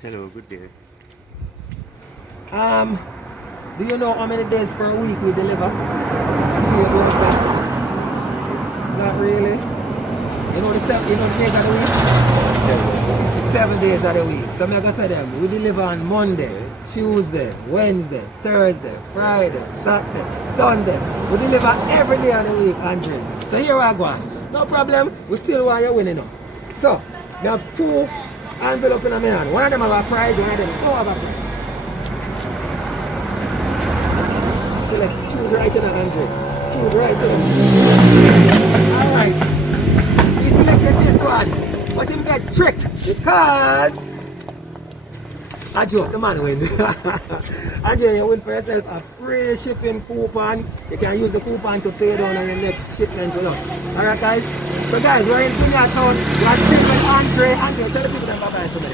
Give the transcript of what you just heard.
Hello, good day. Do you know how many days per week we deliver to your doorstep? Not really. You know the days of the week? 7 days of the week. So I'm gonna say them. We deliver on Monday, Tuesday, Wednesday, Thursday, Friday, Saturday, Sunday. We deliver every day of the week, Andre. So here we go. No problem. We still want you winning now. So we have two envelopes in my hand. One of them have a prize, one of them don't have a prize. Select, choose right in Andre. Choose right in. Alright. He selected this one. But him get tricked because I joke, the man win. Andre, you win for yourself a free shipping coupon. You can use the coupon to pay down on your next shipment with us. Alright guys? So guys, we're in Signup town. We are chilling with Andre. Andre, tell the people that bye-bye for me.